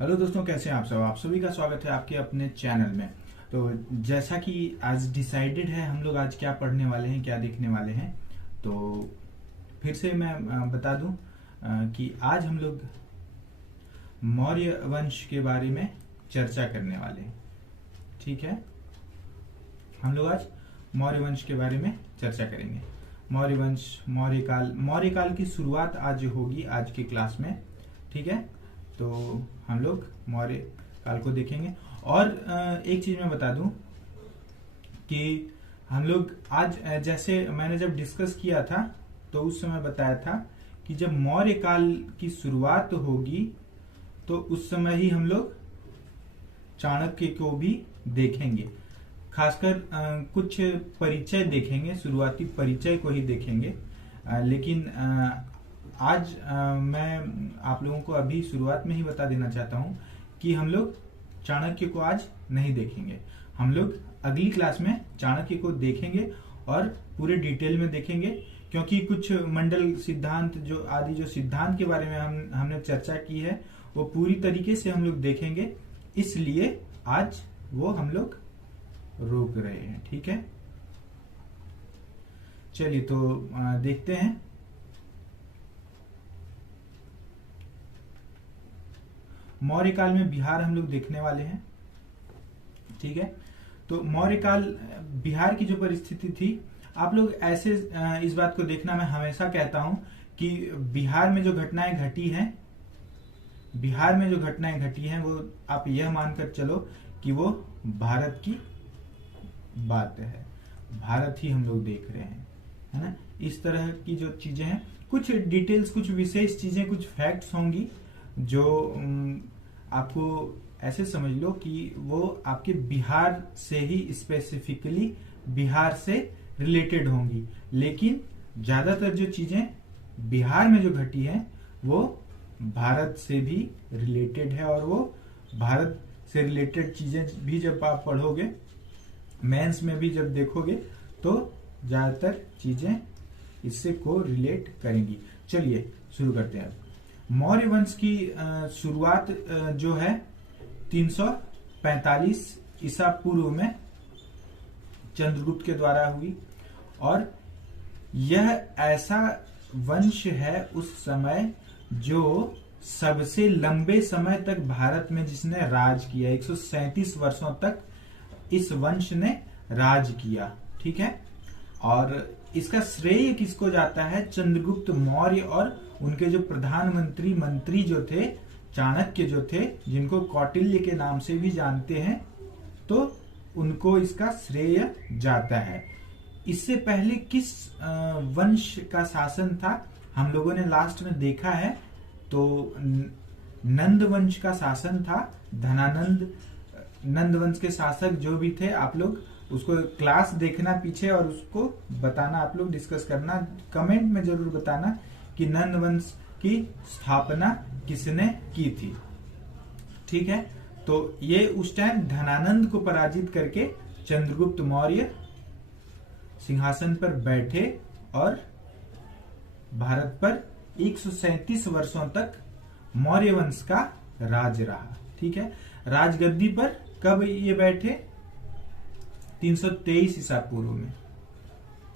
Hello दोस्तों, कैसे हैं आप सब। आप सभी का स्वागत है आपके अपने चैनल में। तो जैसा कि आज डिसाइडेड है, हम लोग आज क्या पढ़ने वाले हैं, क्या देखने वाले हैं। तो फिर से मैं बता दूं कि आज हम लोग मौर्य वंश के बारे में चर्चा करने वाले हैं। ठीक है, हम लोग आज मौर्य वंश के बारे में चर्चा करेंगे। मौर्य वंश, मौर्य काल की शुरुआत आज होगी आज की क्लास में। ठीक है, तो हम लोग मौर्य काल को देखेंगे। और एक चीज मैं बता दूं कि हम लोग आज जैसे मैंने जब डिस्कस किया था तो उस समय बताया था कि जब मौर्य काल की शुरुआत होगी तो उस समय ही हम लोग चाणक्य को भी देखेंगे। खासकर कुछ परिचय देखेंगे, शुरुआती परिचय को ही देखेंगे। लेकिन आज मैं आप लोगों को अभी शुरुआत में ही बता देना चाहता हूं कि हम लोग चाणक्य को आज नहीं देखेंगे। हम लोग अगली क्लास में चाणक्य को देखेंगे और पूरे डिटेल में देखेंगे, क्योंकि कुछ मंडल सिद्धांत जो सिद्धांत के बारे में हमने चर्चा की है वो पूरी तरीके से हम लोग देखेंगे। इसलिए आज वो हम लोग रोक रहे हैं। ठीक है, चलिए तो देखते हैं। मौर्य काल में बिहार हम लोग देखने वाले हैं। ठीक है, तो मौर्य काल बिहार की जो परिस्थिति थी, आप लोग ऐसे इस बात को देखना, मैं हमेशा कहता हूं कि बिहार में जो घटनाएं घटी हैं, वो आप यह मानकर चलो कि वो भारत की बात है। भारत ही हम लोग देख रहे हैं, है ना। इस तरह की जो चीजें हैं, कुछ डिटेल्स, कुछ विशेष चीजें, कुछ फैक्ट्स होंगी जो आपको ऐसे समझ लो कि वो आपके बिहार से ही, स्पेसिफिकली बिहार से रिलेटेड होंगी। लेकिन ज्यादातर जो चीजें बिहार में जो घटी हैं वो भारत से भी रिलेटेड है। और वो भारत से रिलेटेड चीजें भी जब आप पढ़ोगे, मेंस में भी जब देखोगे, तो ज्यादातर चीजें इससे को रिलेट करेंगी। चलिए शुरू करते हैं। मौर्य वंश की शुरुआत जो है 345 ईसा पूर्व में चंद्रगुप्त के द्वारा हुई। और यह ऐसा वंश है उस समय जो सबसे लंबे समय तक भारत में जिसने राज किया। 137 वर्षों तक इस वंश ने राज किया। ठीक है, और इसका श्रेय किसको जाता है? चंद्रगुप्त मौर्य और उनके जो प्रधानमंत्री मंत्री जो थे, चाणक्य जो थे, जिनको कौटिल्य के नाम से भी जानते हैं, तो उनको इसका श्रेय जाता है। इससे पहले किस वंश का शासन था हम लोगों ने लास्ट में देखा है, तो नंद वंश का शासन था। धनानंद, नंद वंश के शासक जो भी थे, आप लोग उसको क्लास देखना पीछे और उसको बताना, आप लोग डिस्कस करना, कमेंट में जरूर बताना कि नंद वंश की स्थापना किसने की थी। ठीक है, तो ये उस टाइम धनानंद को पराजित करके चंद्रगुप्त मौर्य सिंहासन पर बैठे और भारत पर 137 वर्षों तक मौर्य वंश का राज रहा। ठीक है, राजगद्दी पर कब ये बैठे? 323 ईसा पूर्व में।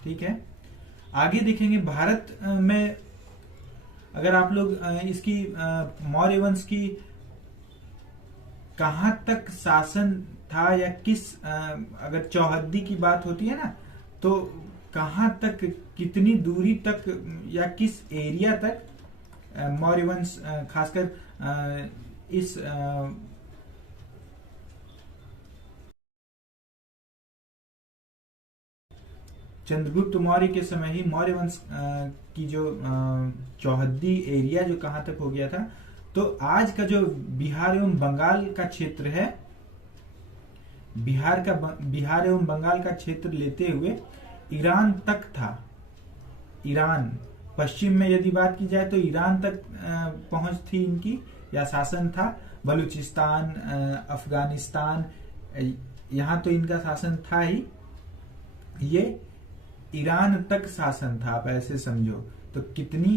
ठीक है, आगे देखेंगे भारत में अगर आप लोग इसकी मौर्य वंश की कहां तक शासन था, या किस अगर चौहद्दी की बात होती है ना, तो कहां तक, कितनी दूरी तक, या किस एरिया तक मौर्य वंश खासकर इस चंद्रगुप्त मौर्य के समय ही मौर्य वंश की जो चौहद्दी एरिया जो कहां तक हो गया था, तो आज का जो बिहार एवं बंगाल का क्षेत्र है, बिहार एवं बंगाल का क्षेत्र लेते हुए ईरान तक था। ईरान, पश्चिम में यदि बात की जाए तो ईरान तक पहुंच थी इनकी, या शासन था। बलूचिस्तान, अफगानिस्तान, यहां तो इनका शासन था ही। ये ईरान तक शासन था, आप ऐसे समझो। तो कितनी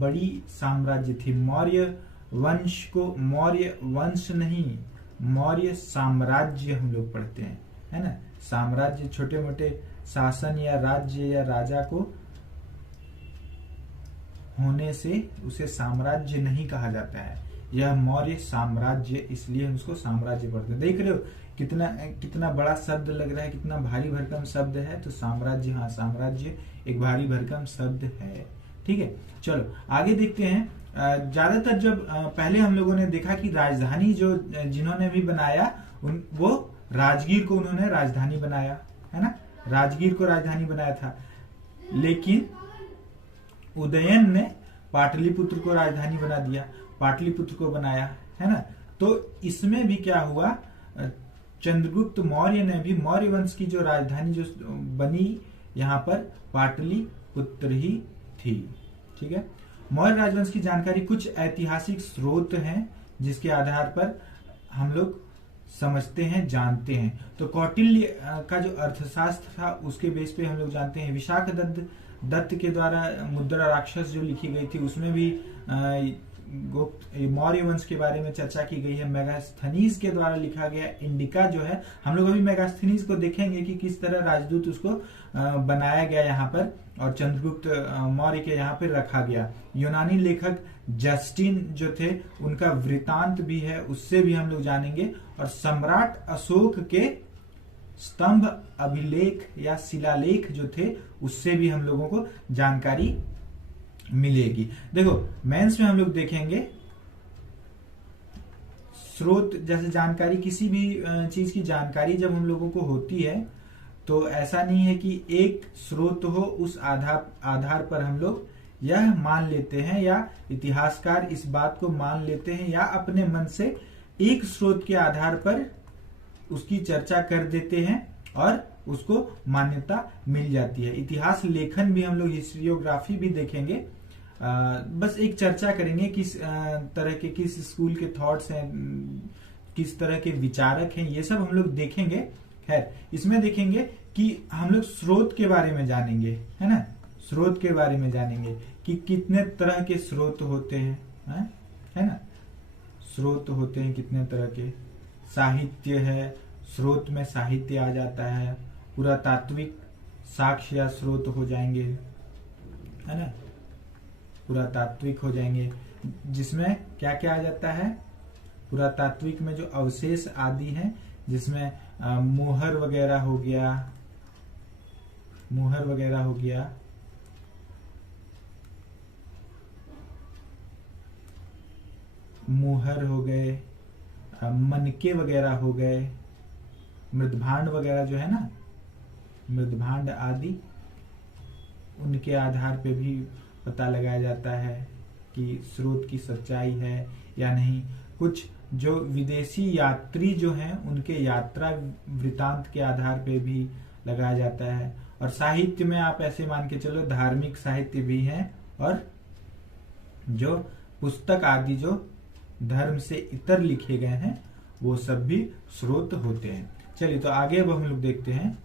बड़ी साम्राज्य थी। मौर्य वंश को मौर्य वंश नहीं, मौर्य साम्राज्य हम लोग पढ़ते हैं, है ना। साम्राज्य छोटे मोटे शासन या राज्य या राजा को होने से उसे साम्राज्य नहीं कहा जाता है। यह मौर्य साम्राज्य, इसलिए हम उसको साम्राज्य पढ़ते हैं। देख रहे हो कितना कितना बड़ा शब्द लग रहा है, कितना भारी भरकम शब्द है। तो साम्राज्य, हाँ साम्राज्य एक भारी भरकम शब्द है। ठीक है, चलो आगे देखते हैं। ज्यादातर जब पहले हम लोगों ने देखा कि राजधानी जो जिन्होंने भी बनाया वो राजगीर को उन्होंने राजधानी बनाया, है ना। राजगीर को राजधानी बनाया था, लेकिन उदयन ने पाटलिपुत्र को राजधानी बना दिया, पाटलिपुत्र को बनाया, है ना। तो इसमें भी क्या हुआ, चंद्रगुप्त मौर्य ने भी मौर्य वंश की जो राजधानी जो बनी यहाँ पर पाटलिपुत्र ही थी। ठीक है, मौर्य राजवंश की जानकारी कुछ ऐतिहासिक स्रोत हैं जिसके आधार पर हम लोग समझते हैं, जानते हैं। तो कौटिल्य का जो अर्थशास्त्र था उसके बेस पे हम लोग जानते हैं। विशाख दत्त के द्वारा मुद्रा राक्षस जो लिखी गई थी उसमें भी गुप्त मौर्य वंश के बारे में चर्चा की गई है। मेगास्थनीज के द्वारा लिखा गया इंडिका जो है, हम लोग अभी मेगास्थनीज को देखेंगे कि किस तरह राजदूत उसको बनाया गया यहाँ पर और चंद्रगुप्त मौर्य के यहाँ पर रखा गया। यूनानी लेखक जस्टिन जो थे उनका वृतांत भी है, उससे भी हम लोग जानेंगे। और सम्राट अशोक के स्तंभ अभिलेख या शिलालेख जो थे उससे भी हम लोगों को जानकारी मिलेगी। देखो मेंस में हम लोग देखेंगे स्रोत, जैसे जानकारी किसी भी चीज की जानकारी जब हम लोगों को होती है तो ऐसा नहीं है कि एक स्रोत हो, उस आधार पर हम लोग यह मान लेते हैं या इतिहासकार इस बात को मान लेते हैं या अपने मन से एक स्रोत के आधार पर उसकी चर्चा कर देते हैं और उसको मान्यता मिल जाती है। इतिहास लेखन भी हम लोग हिस्ट्रियोग्राफी भी देखेंगे, बस एक चर्चा करेंगे किस तरह के, किस स्कूल के थॉट्स हैं, किस तरह के विचारक हैं, ये सब हम लोग देखेंगे। खैर इसमें देखेंगे कि हम लोग स्रोत के बारे में जानेंगे, है ना। स्रोत के बारे में जानेंगे कि कितने तरह के स्रोत होते हैं, है ना। स्रोत होते हैं कितने तरह के, साहित्य है, स्रोत में साहित्य आ जाता है, पुरातात्विक साक्ष्य या स्रोत हो जाएंगे, है ना। पुरातात्विक हो जाएंगे जिसमें क्या क्या आ जाता है, पुरातात्विक में जो अवशेष आदि हैं जिसमें मोहर वगैरह हो गया, मोहर वगैरह हो गया, मोहर हो गए, मनके वगैरह हो गए, मृदभांड वगैरह जो है ना, मृदभांड आदि, उनके आधार पे भी पता लगाया जाता है कि स्रोत की सच्चाई है या नहीं। कुछ जो विदेशी यात्री जो हैं उनके यात्रा वृतांत के आधार पे भी लगाया जाता है। और साहित्य में आप ऐसे मान के चलो धार्मिक साहित्य भी है और जो पुस्तक आदि जो धर्म से इतर लिखे गए हैं वो सब भी स्रोत होते हैं। चलिए तो आगे अब हम लोग देखते हैं।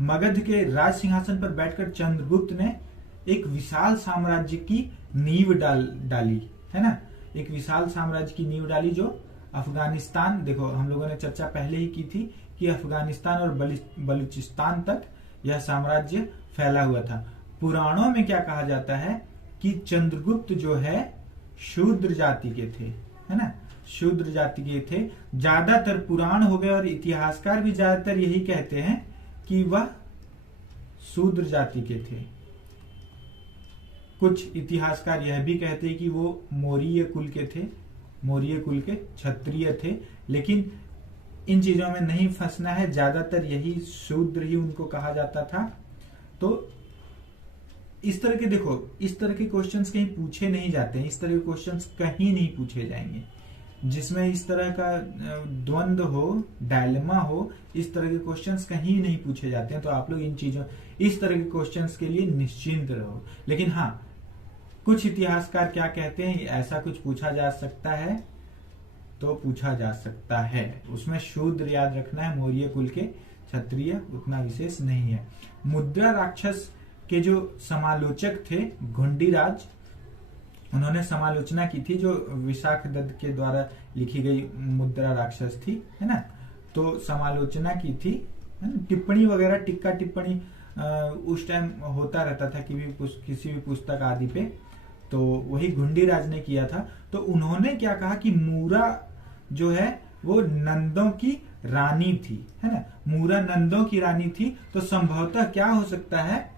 मगध के राज सिंहासन पर बैठकर चंद्रगुप्त ने एक विशाल साम्राज्य की नींव डाली, है ना। एक विशाल साम्राज्य की नींव डाली जो अफगानिस्तान, देखो हम लोगों ने चर्चा पहले ही की थी कि अफगानिस्तान और बलूचिस्तान तक यह साम्राज्य फैला हुआ था। पुराणों में क्या कहा जाता है कि चंद्रगुप्त जो है शूद्र जाति के थे, है ना, शूद्र जाति के थे। ज्यादातर पुराण हो गए और इतिहासकार भी ज्यादातर यही कहते हैं कि वह शूद्र जाति के थे। कुछ इतिहासकार यह भी कहते हैं कि वो मौर्य कुल के थे, मौर्य कुल के क्षत्रिय थे, लेकिन इन चीजों में नहीं फंसना है। ज्यादातर यही शूद्र ही उनको कहा जाता था। तो इस तरह के, देखो इस तरह के क्वेश्चंस कहीं पूछे नहीं जाते हैं, इस तरह के क्वेश्चंस कहीं नहीं पूछे जाएंगे जिसमें इस तरह का द्वंद्व हो, डायलेमा हो, इस तरह के क्वेश्चंस कहीं नहीं पूछे जाते हैं। तो आप लोग इन चीजों, इस तरह के क्वेश्चंस के लिए निश्चिंत रहो। लेकिन हाँ, कुछ इतिहासकार क्या कहते हैं, ऐसा कुछ पूछा जा सकता है तो पूछा जा सकता है। उसमें शूद्र याद रखना है, मौर्य कुल के, क्षत्रिय उतना विशेष नहीं है। मुद्रा राक्षस के जो समालोचक थे घुंडीराज, उन्होंने समालोचना की थी जो विशाख दत्त के द्वारा लिखी गई मुद्रा राक्षस थी, है ना। तो समालोचना की थी, है ना? टिप्पणी वगैरह, टिक्का टिप्पणी उस टाइम होता रहता था किसी भी पुस्तक आदि पे, तो वही घुंडीराज ने किया था। तो उन्होंने क्या कहा कि मूरा जो है वो नंदों की रानी थी, है ना। मूरा नंदों की रानी थी, तो संभवतः क्या हो सकता है,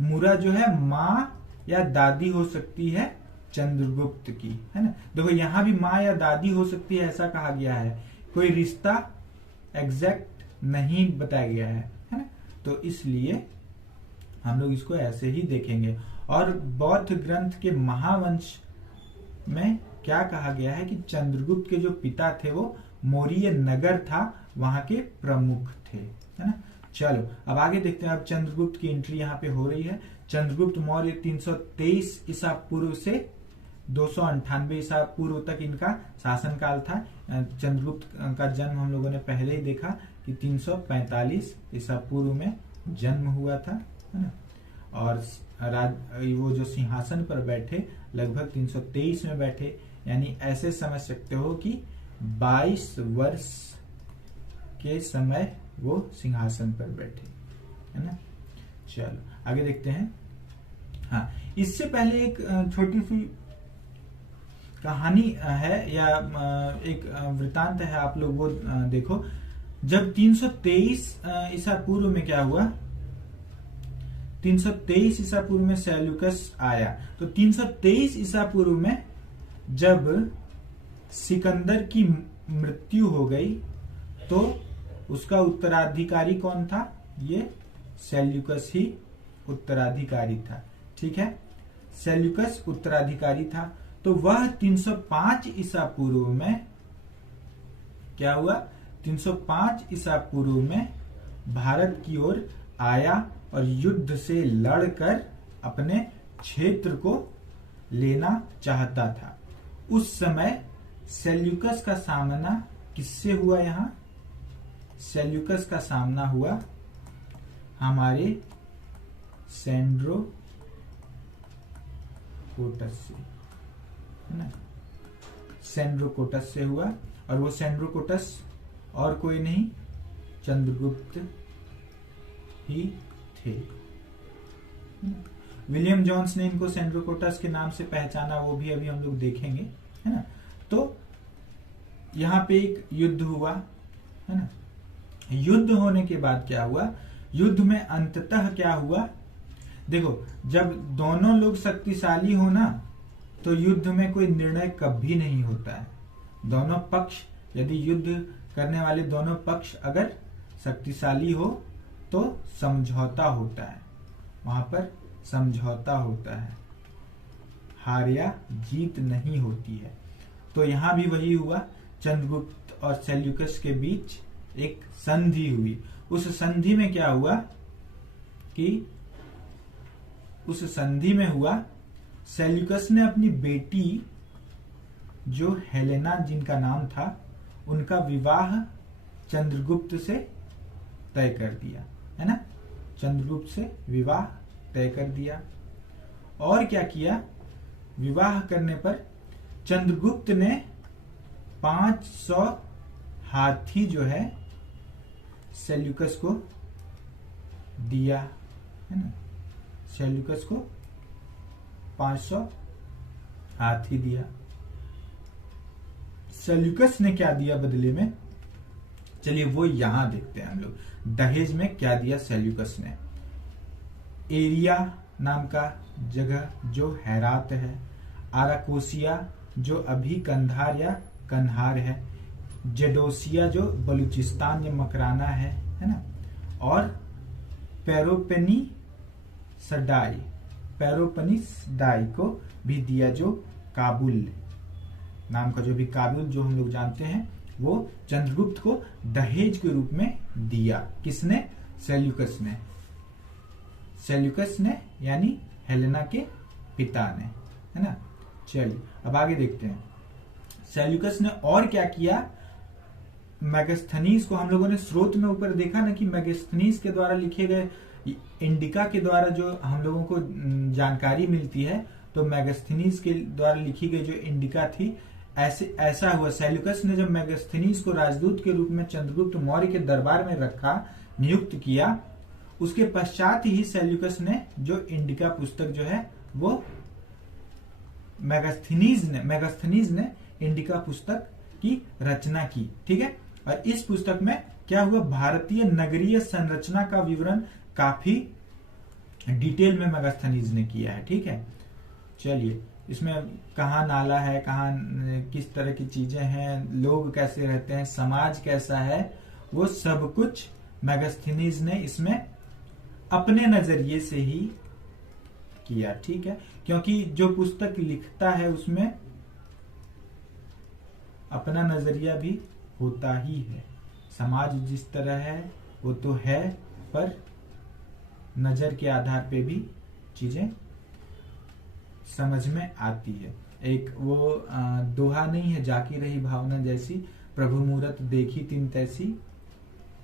मूरा जो है माँ या दादी हो सकती है चंद्रगुप्त की, है ना। देखो यहाँ भी माँ या दादी हो सकती है ऐसा कहा गया है, कोई रिश्ता एग्जैक्ट नहीं बताया गया है ना। तो इसलिए हम लोग इसको ऐसे ही देखेंगे। और बौद्ध ग्रंथ के महावंश में क्या कहा गया है कि चंद्रगुप्त के जो पिता थे वो मौर्य नगर था, वहां के प्रमुख थे, है ना। चलो अब आगे देखते हैं। अब चंद्रगुप्त की एंट्री यहाँ पे हो रही है। चंद्रगुप्त मौर्य 323 ईसा पूर्व से 298 ईसा पूर्व तक इनका शासनकाल था। चंद्रगुप्त का जन्म हम लोगों ने पहले ही देखा कि 345 ईसा पूर्व में जन्म हुआ था, है ना। और वो जो सिंहासन पर बैठे लगभग 323 में बैठे, यानी ऐसे समझ सकते हो कि 22 वर्ष के समय वो सिंहासन पर बैठे, है ना। चलो आगे देखते हैं। हाँ, इससे पहले एक छोटी सी कहानी है या एक वृतांत है, आप लोग वो देखो। जब 323 ईसा पूर्व में क्या हुआ, 323 ईसा पूर्व में सेल्यूकस आया। तो 323 ईसा पूर्व में जब सिकंदर की मृत्यु हो गई तो उसका उत्तराधिकारी कौन था, ये सेल्यूकस ही उत्तराधिकारी था, ठीक है। सेल्यूकस उत्तराधिकारी था। तो वह 305 ईसा पूर्व में क्या हुआ, 305 ईसा पूर्व में भारत की ओर आया और युद्ध से लड़कर अपने क्षेत्र को लेना चाहता था। उस समय सेल्यूकस का सामना किससे हुआ, यहां सेल्यूकस का सामना हुआ हमारे सेंड्रोकोटस से, है ना। सेंड्रोकोटस से हुआ, और वो सेंड्रोकोटस और कोई नहीं चंद्रगुप्त ही थे। विलियम जोन्स ने इनको सेंड्रोकोटस के नाम से पहचाना, वो भी अभी हम लोग देखेंगे, है ना। तो यहां पे एक युद्ध हुआ, है ना। युद्ध होने के बाद क्या हुआ, युद्ध में अंततः क्या हुआ, देखो जब दोनों लोग शक्तिशाली हो ना तो युद्ध में कोई निर्णय कभी नहीं होता है। दोनों पक्ष, यदि युद्ध करने वाले दोनों पक्ष अगर शक्तिशाली हो तो समझौता होता है, वहां पर समझौता होता है, हार या जीत नहीं होती है। तो यहां भी वही हुआ, चंद्रगुप्त और सेल्यूकस के बीच एक संधि हुई। उस संधि में क्या हुआ कि उस संधि में हुआ, सेल्यूकस ने अपनी बेटी जो हेलेना जिनका नाम था, उनका विवाह चंद्रगुप्त से तय कर दिया, है ना। चंद्रगुप्त से विवाह तय कर दिया। और क्या किया, विवाह करने पर चंद्रगुप्त ने 500 हाथी जो है सेल्यूकस को दिया, है ना। सेल्यूकस को 500 हाथी दिया। सेल्यूकस ने क्या दिया बदले में, चलिए वो यहां देखते हैं हम लोग। दहेज में क्या दिया सेल्यूकस ने, एरिया नाम का जगह जो हेरात है, आराकोसिया जो अभी कंधार या कन्हार है, जेडोसिया जो बलूचिस्तान या मकराना है ना, और पेरोपनिसडाई को भी दिया, जो काबुल नाम का जो भी काबुल जो हम लोग जानते हैं, वो चंद्रगुप्त को दहेज के रूप में दिया। किसने, सेल्यूकस ने। सेल्यूकस ने यानी हेलेना के पिता ने, है ना। चलिए अब आगे देखते हैं। सेल्यूकस ने और क्या किया, मैगस्थनीज को हम लोगों ने स्रोत में ऊपर देखा ना कि मैगस्थनीज के द्वारा लिखे गए इंडिका के द्वारा जो हम लोगों को जानकारी मिलती है, तो मेगास्थनीज के द्वारा लिखी गई जो इंडिका थी, ऐसा हुआ। सेल्यूकस ने जब मेगास्थनीज को राजदूत के रूप में चंद्रगुप्त मौर्य के दरबार में रखा, नियुक्त किया, उसके पश्चात ही सेल्यूकस ने जो इंडिका पुस्तक जो है वो मेगास्थनीज ने इंडिका पुस्तक की रचना की। ठीक है, और इस पुस्तक में क्या हुआ, भारतीय नगरीय संरचना का विवरण काफी डिटेल में मेगास्थनीज ने किया है। ठीक है, चलिए, इसमें कहाँ नाला है, कहाँ किस तरह की चीजें हैं, लोग कैसे रहते हैं, समाज कैसा है, वो सब कुछ मेगास्थनीज ने इसमें अपने नजरिए से ही किया। ठीक है, क्योंकि जो पुस्तक लिखता है उसमें अपना नजरिया भी होता ही है। समाज जिस तरह है वो तो है, पर नजर के आधार पे भी चीजें समझ में आती है। एक वो दोहा नहीं है, जाकी रही भावना जैसी, प्रभु मूरत देखी तिन तैसी,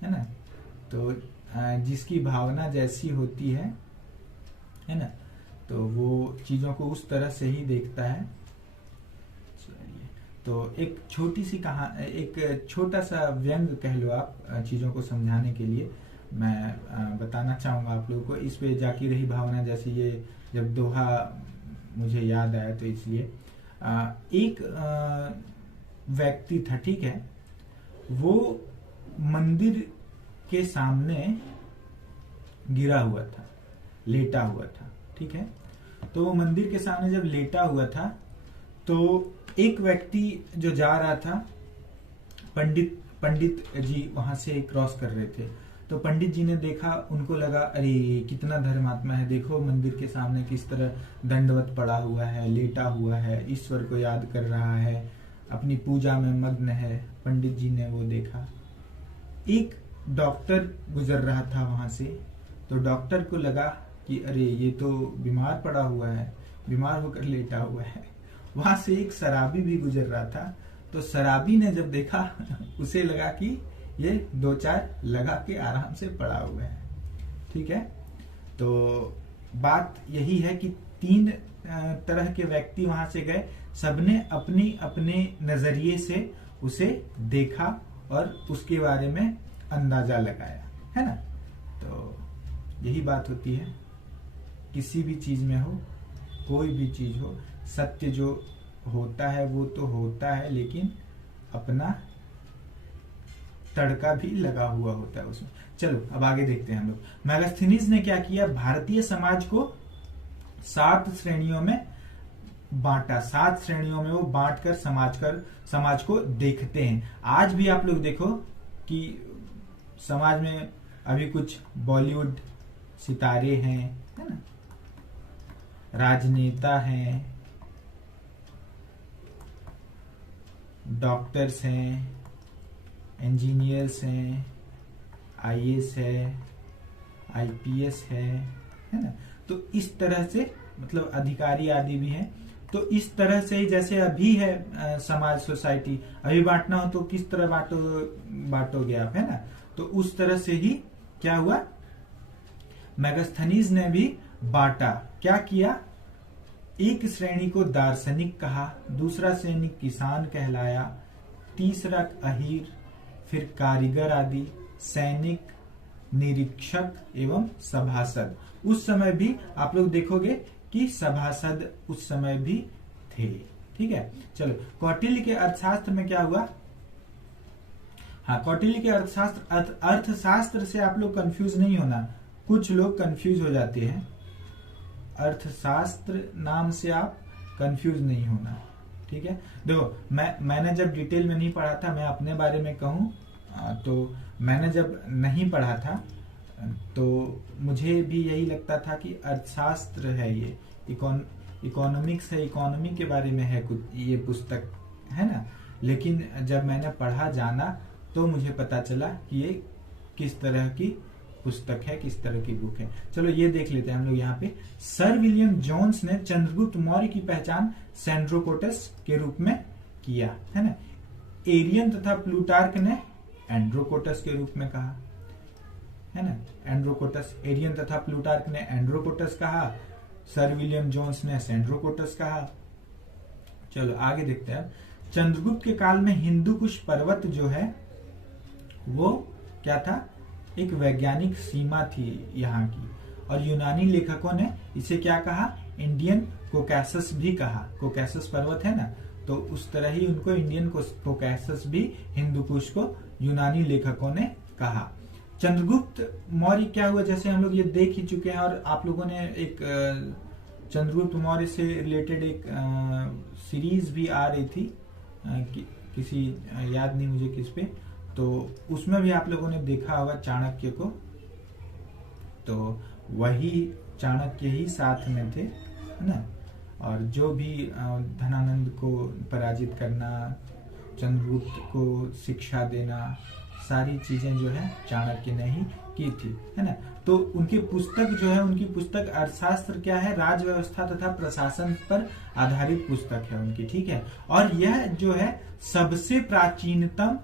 है ना। तो जिसकी भावना जैसी होती है ना, तो वो चीजों को उस तरह से ही देखता है। चलिए, तो एक छोटी सी एक छोटा सा व्यंग कह लो आप, चीजों को समझाने के लिए मैं बताना चाहूंगा आप लोगों को। इस पे जाकी रही भावना जैसी, ये जब दोहा मुझे याद आया तो इसलिए एक व्यक्ति था, ठीक है, वो मंदिर के सामने गिरा हुआ था, लेटा हुआ था। ठीक है, तो वो मंदिर के सामने जब लेटा हुआ था तो एक व्यक्ति जो जा रहा था, पंडित जी वहां से क्रॉस कर रहे थे। तो पंडित जी ने देखा, उनको लगा अरे कितना धर्मात्मा है, देखो मंदिर के सामने किस तरह दंडवत पड़ा हुआ है, लेटा हुआ है, ईश्वर को याद कर रहा है, अपनी पूजा में मग्न है। पंडित जी ने वो देखा। एक डॉक्टर गुजर रहा था वहां से, तो डॉक्टर को लगा कि अरे ये तो बीमार पड़ा हुआ है, बीमार होकर लेटा हुआ है। वहां से एक शराबी भी गुजर रहा था, तो शराबी ने जब देखा उसे लगा कि ये दो चार लगा के आराम से पड़ा हुआ है। ठीक है, तो बात यही है कि तीन तरह के व्यक्ति वहां से गए, सबने अपनी अपने नजरिए से उसे देखा और उसके बारे में अंदाजा लगाया, है ना। तो यही बात होती है, किसी भी चीज में हो, कोई भी चीज हो, सत्य जो होता है वो तो होता है, लेकिन अपना तड़का भी लगा हुआ होता है उसमें। चलो अब आगे देखते हैं हम लोग। मेगास्थनीज ने क्या किया, भारतीय समाज को 7 श्रेणियों में बांटा। 7 श्रेणियों में वो बांटकर समाज को देखते हैं। आज भी आप लोग देखो कि समाज में अभी कुछ बॉलीवुड सितारे हैं, है ना, राजनेता हैं, डॉक्टर्स हैं, इंजीनियर्स हैं, आईएएस है, आईपीएस है ना। तो इस तरह से मतलब अधिकारी आदि भी हैं। तो इस तरह से ही जैसे अभी है समाज, सोसाइटी, अभी बांटना हो तो किस तरह बांटोगे आप, है ना। तो उस तरह से ही क्या हुआ, मेगास्थनीज ने भी बांटा। क्या किया, एक श्रेणी को दार्शनिक कहा, दूसरा श्रेणी किसान कहलाया, तीसरा अहीर, फिर कारीगर आदि, सैनिक, निरीक्षक एवं सभासद। उस समय भी आप लोग देखोगे कि सभासद उस समय भी थे। ठीक है, चलो कौटिल्य के अर्थशास्त्र में क्या हुआ। हाँ, कौटिल्य के अर्थशास्त्र से आप लोग कंफ्यूज नहीं होना, कुछ लोग कंफ्यूज हो जाते हैं। अर्थशास्त्र नाम से आप कंफ्यूज नहीं होना, ठीक है। देखो मैंने जब डिटेल में नहीं पढ़ा था, मैं अपने बारे में कहूं तो मैंने जब नहीं पढ़ा था तो मुझे भी यही लगता था कि अर्थशास्त्र है, ये इकोनॉमिक्स है, इकोनॉमी के बारे में है कुछ ये पुस्तक, है ना। लेकिन जब मैंने पढ़ा जाना तो मुझे पता चला कि ये किस तरह की पुस्तक है, किस तरह की बुक है। चलो ये देख लेते हैं हम लोग यहाँ पे। सर विलियम जोन्स ने चंद्रगुप्त मौर्य की पहचान सेंड्रोकोटस के रूप में किया, है ना। एरियन तथा प्लूटार्क ने एंड्रोकोटस के रूप में कहा, है ना। एंड्रोकोटस, एरियन तथा प्लूटार्क ने एंड्रोकोटस कहा, सर विलियम जोन्स ने सेंड्रोकोटस कहा। चलो आगे देखते हैं। चंद्रगुप्त के काल में हिंदू कुश पर्वत जो है वो क्या था, एक वैज्ञानिक सीमा थी यहाँ की, और यूनानी लेखकों ने इसे क्या कहा, इंडियन कोकैसस भी कहा। कोकैसस पर्वत है ना, तो उस तरह ही उनको इंडियन कोकैसस भी हिंदू कुश को यूनानी लेखकों ने कहा। चंद्रगुप्त मौर्य क्या हुआ, जैसे हम लोग ये देख ही चुके हैं, और आप लोगों ने एक चंद्रगुप्त मौर्य से रिलेटेड एक सीरीज भी आ रही थी किसी, याद नहीं मुझे किस पे, तो उसमें भी आप लोगों ने देखा होगा चाणक्य को। तो वही चाणक्य ही साथ में थे, है ना। और जो भी धनानंद को पराजित करना, चंद्रगुप्त को शिक्षा देना, सारी चीजें जो है चाणक्य ने ही की थी, है ना। तो उनकी पुस्तक जो है, उनकी पुस्तक अर्थशास्त्र क्या है, राज व्यवस्था तथा प्रशासन पर आधारित पुस्तक है उनकी, ठीक है। और यह जो है सबसे प्राचीनतम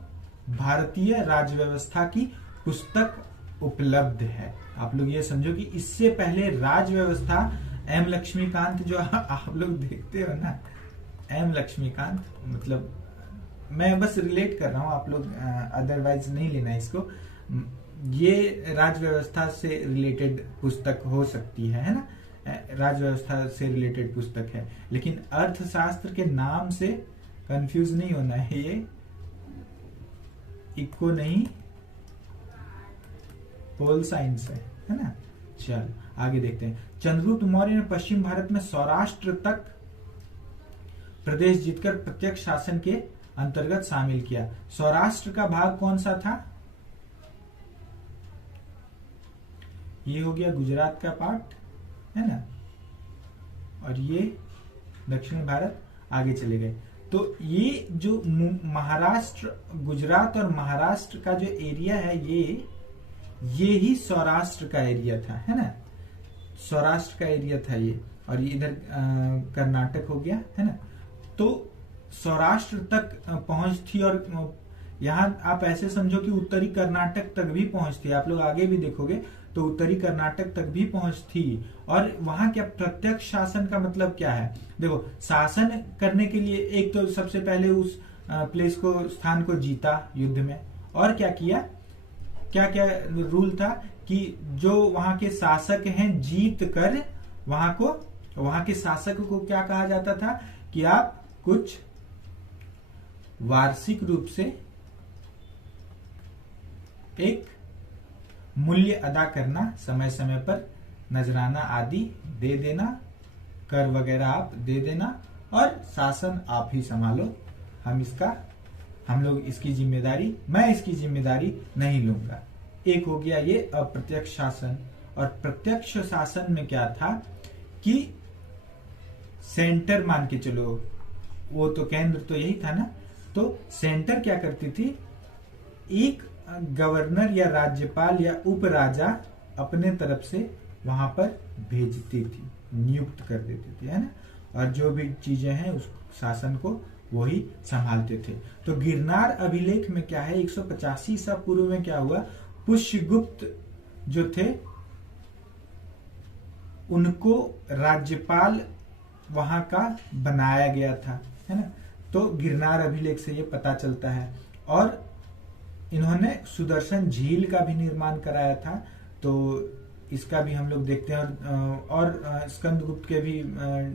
भारतीय राज व्यवस्था की पुस्तक उपलब्ध है। आप लोग ये समझो कि इससे पहले राज व्यवस्था, एम लक्ष्मीकांत जो आप लोग देखते हो ना, एम लक्ष्मीकांत, मतलब मैं बस रिलेट कर रहा हूं, आप लोग अदरवाइज नहीं लेना इसको। ये राज व्यवस्था से रिलेटेड पुस्तक हो सकती है ना, राज व्यवस्था से रिलेटेड पुस्तक है, लेकिन अर्थशास्त्र के नाम से कंफ्यूज नहीं होना है, ये इको नहीं, पोल साइंस है ना। चल आगे देखते हैं। चंद्रगुप्त मौर्य ने पश्चिम भारत में सौराष्ट्र तक प्रदेश जीतकर प्रत्यक्ष शासन के अंतर्गत शामिल किया। सौराष्ट्र का भाग कौन सा था, ये हो गया गुजरात का पार्ट, है ना, और ये दक्षिण भारत। आगे चले गए तो ये जो महाराष्ट्र, गुजरात और महाराष्ट्र का जो एरिया है, ये ही सौराष्ट्र का एरिया था, है ना, सौराष्ट्र का एरिया था ये। और ये इधर कर्नाटक हो गया, है ना। तो सौराष्ट्र तक पहुंच थी, और यहाँ आप ऐसे समझो कि उत्तरी कर्नाटक तक भी पहुंच थी। आप लोग आगे भी देखोगे तो उत्तरी कर्नाटक तक भी पहुंच थी। और वहां क्या प्रत्यक्ष शासन का मतलब क्या है, देखो, शासन करने के लिए एक तो सबसे पहले उस प्लेस को, स्थान को जीता युद्ध में, और क्या किया, क्या क्या रूल था कि जो वहां के शासक हैं, जीत कर वहां के शासक को क्या कहा जाता था कि आप कुछ वार्षिक रूप से एक मूल्य अदा करना, समय समय पर नजराना आदि दे देना, कर वगैरह आप दे देना, और शासन आप ही संभालो, हम लोग इसकी जिम्मेदारी, मैं इसकी जिम्मेदारी नहीं लूंगा। एक हो गया ये अप्रत्यक्ष शासन। और प्रत्यक्ष शासन में क्या था कि सेंटर मान के चलो, वो तो केंद्र तो यही था ना, तो सेंटर क्या करती थी, एक गवर्नर या राज्यपाल या उपराजा अपने तरफ से वहां पर भेजती थी, नियुक्त कर देती थी, है ना। और जो भी चीजें हैं उस शासन को वही संभालते थे। तो गिरनार अभिलेख में क्या है, 185 ईसा पूर्व में क्या हुआ, पुष्यगुप्त जो थे उनको राज्यपाल वहां का बनाया गया था, है ना। तो गिरनार अभिलेख से ये पता चलता है। और इन्होंने सुदर्शन झील का भी निर्माण कराया था, तो इसका भी हम लोग देखते हैं। और स्कंदगुप्त के भी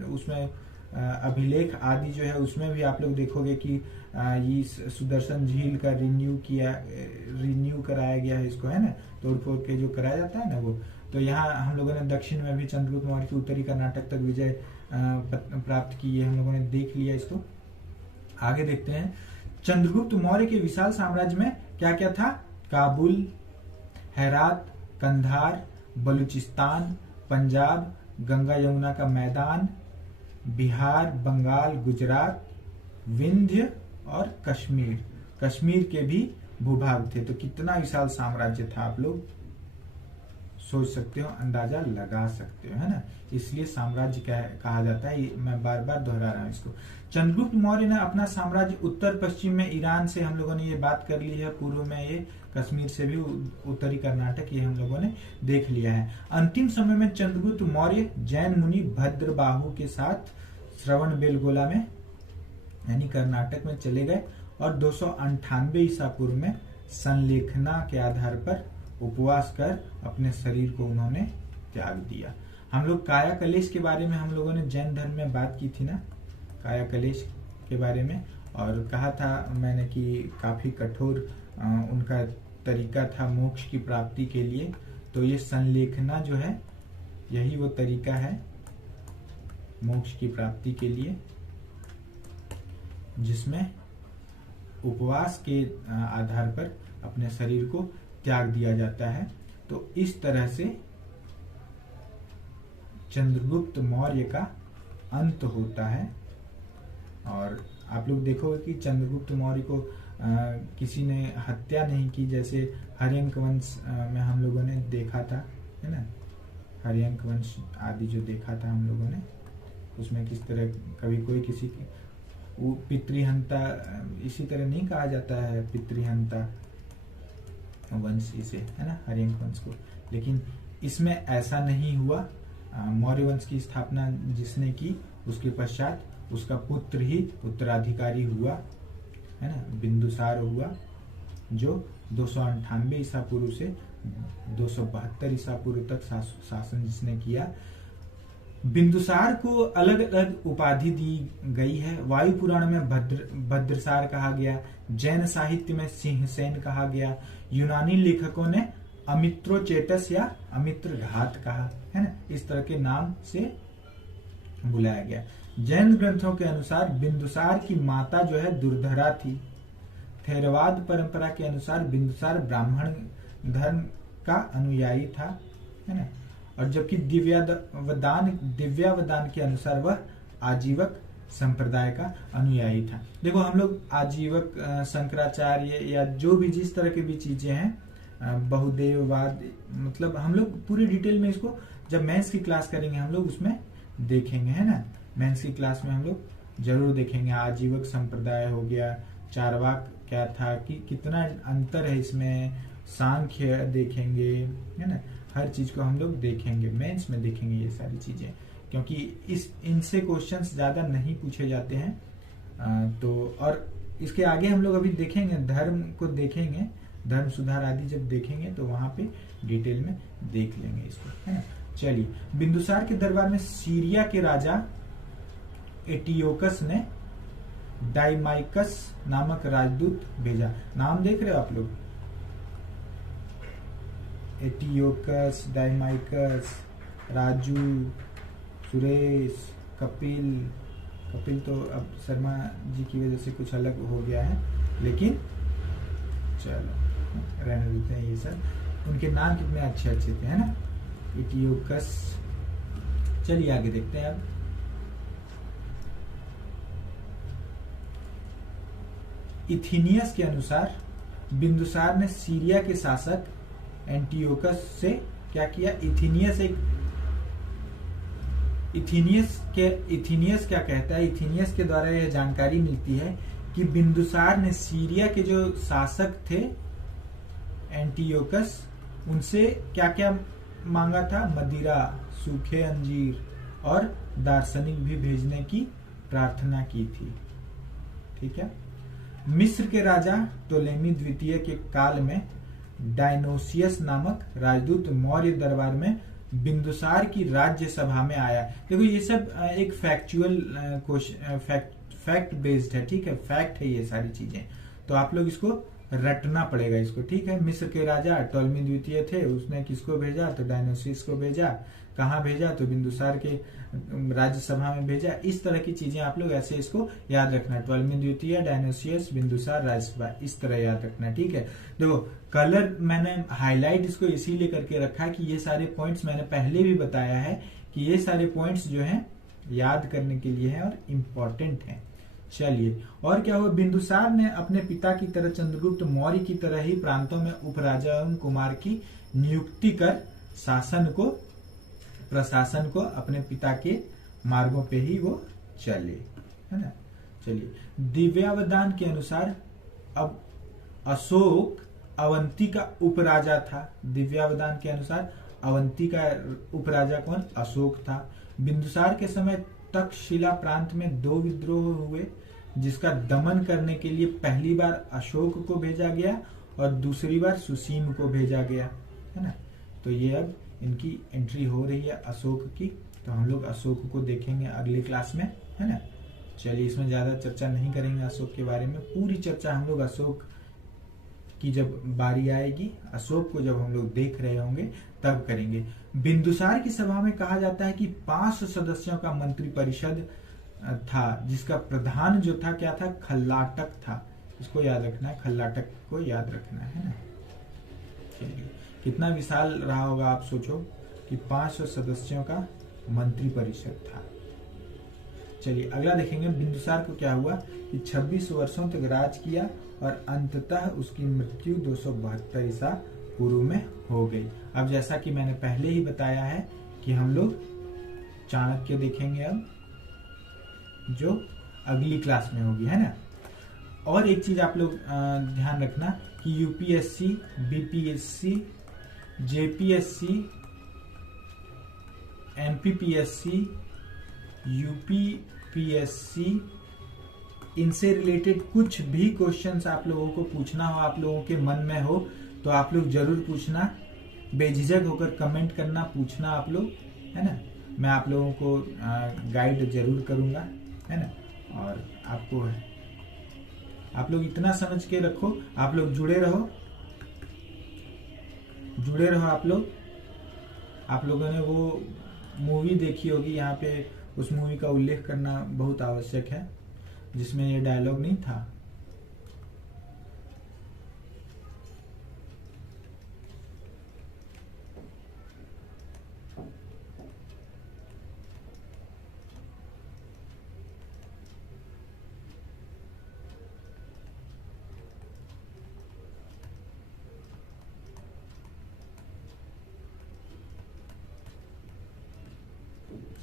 उसमें अभिलेख आदि जो है उसमें भी आप लोग देखोगे कि ये सुदर्शन झील का रिन्यू कराया गया है इसको, है ना, तोड़ फोड़ के जो कराया जाता है ना वो। तो यहाँ हम लोगों ने दक्षिण में भी चंद्रगुप्त मौर्य की उत्तरी कर्नाटक तक विजय प्राप्त की है, हम लोगों ने देख लिया इसको। आगे देखते हैं। चंद्रगुप्त मौर्य के विशाल साम्राज्य में क्या क्या था, काबुल, हेरात, कंधार, बलूचिस्तान, पंजाब, गंगा यमुना का मैदान, बिहार, बंगाल, गुजरात, विंध्य और कश्मीर के भी भूभाग थे। तो कितना विशाल साम्राज्य था, आप लोग सोच सकते हो, अंदाजा लगा सकते हो, है ना। इसलिए साम्राज्य कहा जाता है, मैं बार बार दोहरा रहा हूँ इसको। चंद्रगुप्त मौर्य ने अपना साम्राज्य उत्तर पश्चिम में ईरान से, हम लोगों ने ये बात कर ली है, पूर्व में ये कश्मीर से भी उत्तरी कर्नाटक, ये हम लोगों ने देख लिया है। अंतिम समय में चंद्रगुप्त मौर्य जैन मुनि भद्रबाहु के साथ श्रवण बेलगोला में यानी कर्नाटक में चले गए और 298 ईसा पूर्व में संलेखना के आधार पर उपवास कर अपने शरीर को उन्होंने त्याग दिया। हम लोग काया कलेश के बारे में हम लोगों ने जैन धर्म में बात की थी ना, काया कलेश के बारे में, और कहा था मैंने कि काफी कठोर उनका तरीका था मोक्ष की प्राप्ति के लिए। तो ये संलेखना जो है यही वो तरीका है मोक्ष की प्राप्ति के लिए, जिसमें उपवास के आधार पर अपने शरीर को त्याग दिया जाता है। तो इस तरह से चंद्रगुप्त मौर्य का अंत होता है। और आप लोग देखोगे कि चंद्रगुप्त मौर्य को किसी ने हत्या नहीं की, जैसे हर्यंक वंश में हम लोगों ने देखा था, है ना, हर्यंक वंश आदि जो देखा था हम लोगों ने, उसमें किस तरह कभी कोई किसी की वो पितृहंता, इसी तरह नहीं कहा जाता है पितृहंता वंश इसे, है ना, हर्यंक वंश को, लेकिन इसमें ऐसा नहीं हुआ। मौर्य वंश की स्थापना जिसने की उसके पश्चात उसका पुत्र ही उत्तराधिकारी हुआ, है ना, बिंदुसार हुआ, जो 298 ईसा पूर्व से 272 ईसा पूर्व तक शासन जिसने किया। बिंदुसार को अलग अलग उपाधि दी गई है। वायु पुराण में भद्रसार कहा गया, जैन साहित्य में सिंहसेन कहा गया, यूनानी लेखकों ने अमित्रोचेटस या अमित्र घात कहा, है ना, इस तरह के नाम से बुलाया गया। जैन ग्रंथों के अनुसार बिंदुसार की माता जो है दुर्धरा थी। थेरवाद परंपरा के अनुसार बिंदुसार ब्राह्मण धर्म का अनुयायी था, है ना, और जबकि दिव्यावदान के अनुसार वह आजीवक संप्रदाय का अनुयायी था। देखो हम लोग आजीवक शंकराचार्य या जो भी जिस तरह की भी चीजें हैं, बहुदेववाद, मतलब हम लोग पूरी डिटेल में इसको जब मेंस की क्लास करेंगे हम लोग उसमें देखेंगे, है ना, मेंस की क्लास में हम लोग जरूर देखेंगे। आजीवक संप्रदाय हो गया, चारवाक क्या था, कि कितना अंतर है इसमें, सांख्य देखेंगे, है ना, हर चीज को हम लोग देखेंगे, मेंस में देखेंगे ये सारी चीजें, क्योंकि इनसे क्वेश्चंस ज्यादा नहीं पूछे जाते हैं। तो और इसके आगे हम लोग अभी देखेंगे, धर्म को देखेंगे, धर्म सुधार आदि जब देखेंगे तो वहां पे डिटेल में देख लेंगे इसको, है ना। चलिए, बिंदुसार के दरबार में सीरिया के राजा एटियोकस ने डाइमाइकस नामक राजदूत भेजा। नाम देख रहे हो आप लोग, एटियोकस, डाइमाइकस, राजू, सुरेश, कपिल तो अब शर्मा जी की वजह से कुछ अलग हो गया है, लेकिन चलो रहने देते हैं ये सब। उनके नाम कितने अच्छे अच्छे थे, है ना, एटियोकस। चलिए आगे देखते हैं अब। इथीनियस के अनुसार बिंदुसार ने सीरिया के शासक एंटियोकस से क्या किया, इथीनियस क्या कहता है, इथीनियस के द्वारा यह जानकारी मिलती है कि बिंदुसार ने सीरिया के जो शासक थे एंटियोकस, उनसे क्या क्या मांगा था, मदिरा, सूखे अंजीर और दार्शनिक भी भेजने की प्रार्थना की थी। ठीक है। मिस्र के राजा टोलेमी द्वितीय के काल में डायनोसियस नामक राजदूत मौर्य दरबार में बिंदुसार की राज्य सभा में आया। देखो ये सब एक फैक्चुअल फैक्ट बेस्ड है, ठीक है, फैक्ट है ये सारी चीजें, तो आप लोग इसको रटना पड़ेगा इसको, ठीक है। मिस्र के राजा टोलेमी द्वितीय थे, उसने किसको भेजा, तो डायनोसियस को भेजा। कहाँ भेजा, तो बिंदुसार के राज्यसभा में भेजा। इस तरह की चीजें आप लोग ऐसे इसको याद रखना, टोलेमी द्वितीय, डायनोसियस, बिंदुसार, राज्यसभा, इस तरह याद रखना, ठीक है। देखो कलर मैंने हाईलाइट इसको इसीलिए करके रखा कि ये सारे पॉइंट्स मैंने पहले भी बताया है कि ये सारे पॉइंट्स जो हैं याद करने के लिए है और इम्पोर्टेंट है। चलिए, और क्या हुआ, बिंदुसार ने अपने पिता की तरह चंद्रगुप्त मौर्य की तरह ही प्रांतों में उपराजा एवं कुमार की नियुक्ति कर प्रशासन को अपने पिता के मार्गों पे ही वो चले, है ना। चलिए, दिव्यावदान के अनुसार अब अशोक अवंती का उपराजा था। दिव्यावदान के अनुसार अवंती का उपराजा कौन? अशोक था। बिंदुसार के समय तक्षशिला प्रांत में 2 विद्रोह हुए, जिसका दमन करने के लिए पहली बार अशोक को भेजा गया और दूसरी बार सुसीम को भेजा गया, है ना। तो ये अब इनकी एंट्री हो रही है अशोक की, तो हम लोग अशोक को देखेंगे अगले क्लास में, है ना। चलिए, इसमें ज्यादा चर्चा नहीं करेंगे अशोक के बारे में, पूरी चर्चा हम लोग अशोक की जब बारी आएगी, अशोक को जब हम लोग देख रहे होंगे तब करेंगे। बिंदुसार की सभा में कहा जाता है कि 5 सदस्यों का मंत्री परिषद था, जिसका प्रधान जो था क्या था? खल्लाटक था। इसको याद रखना है, खल्लाटक को याद रखना है ना। चलिए, कितना विशाल रहा होगा आप सोचो कि 500 सदस्यों का मंत्री परिषद था। चलिए, अगला देखेंगे बिंदुसार को क्या हुआ कि 26 वर्षों तक राज किया और अंततः उसकी मृत्यु 272 ईसा पूर्व में हो गई। अब जैसा कि मैंने पहले ही बताया है कि हम लोग चाणक्य देखेंगे अब, जो अगली क्लास में होगी, है ना। और एक चीज आप लोग ध्यान रखना कि UPSC, BPSC, JPSC, MPPSC, UPPSC, इनसे रिलेटेड कुछ भी क्वेश्चंस आप लोगों को पूछना हो, आप लोगों के मन में हो, तो आप लोग जरूर पूछना, बेझिझक होकर कमेंट करना, पूछना आप लोग, है ना। मैं आप लोगों को गाइड जरूर करूंगा, है ना। और आप लोग इतना समझ के रखो, आप लोग जुड़े रहो आप लोगों ने वो मूवी देखी होगी, यहाँ पे उस मूवी का उल्लेख करना बहुत आवश्यक है, जिसमें ये डायलॉग नहीं था।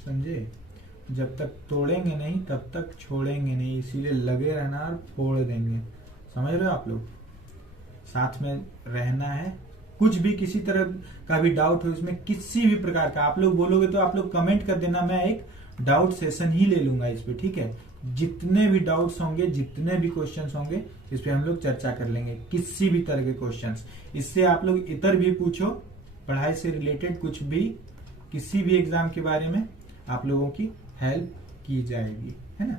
समझे? जब तक तोड़ेंगे नहीं तब तक छोड़ेंगे नहीं, इसीलिए लगे रहना और फोड़ देंगे। समझ रहे हो आप लोग? साथ में रहना है। कुछ भी किसी तरह का भी डाउट हो इसमें, किसी भी प्रकार का, आप लोग बोलोगे तो आप लोग कमेंट कर देना, मैं एक डाउट सेशन ही ले लूंगा इस पे, ठीक है। जितने भी डाउट्स होंगे, जितने भी क्वेश्चंस होंगे, इस पे हम लोग चर्चा कर लेंगे, किसी भी तरह के क्वेश्चंस। इससे आप लोग इतर भी पूछो, पढ़ाई से रिलेटेड कुछ भी, किसी भी एग्जाम के बारे में आप लोगों की हेल्प की जाएगी, है ना।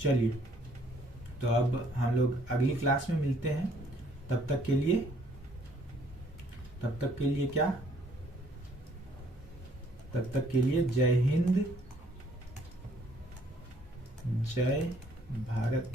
चलिए, तो अब हम लोग अगली क्लास में मिलते हैं। तब तक के लिए क्या? तब तक के लिए जय हिंद, जय भारत।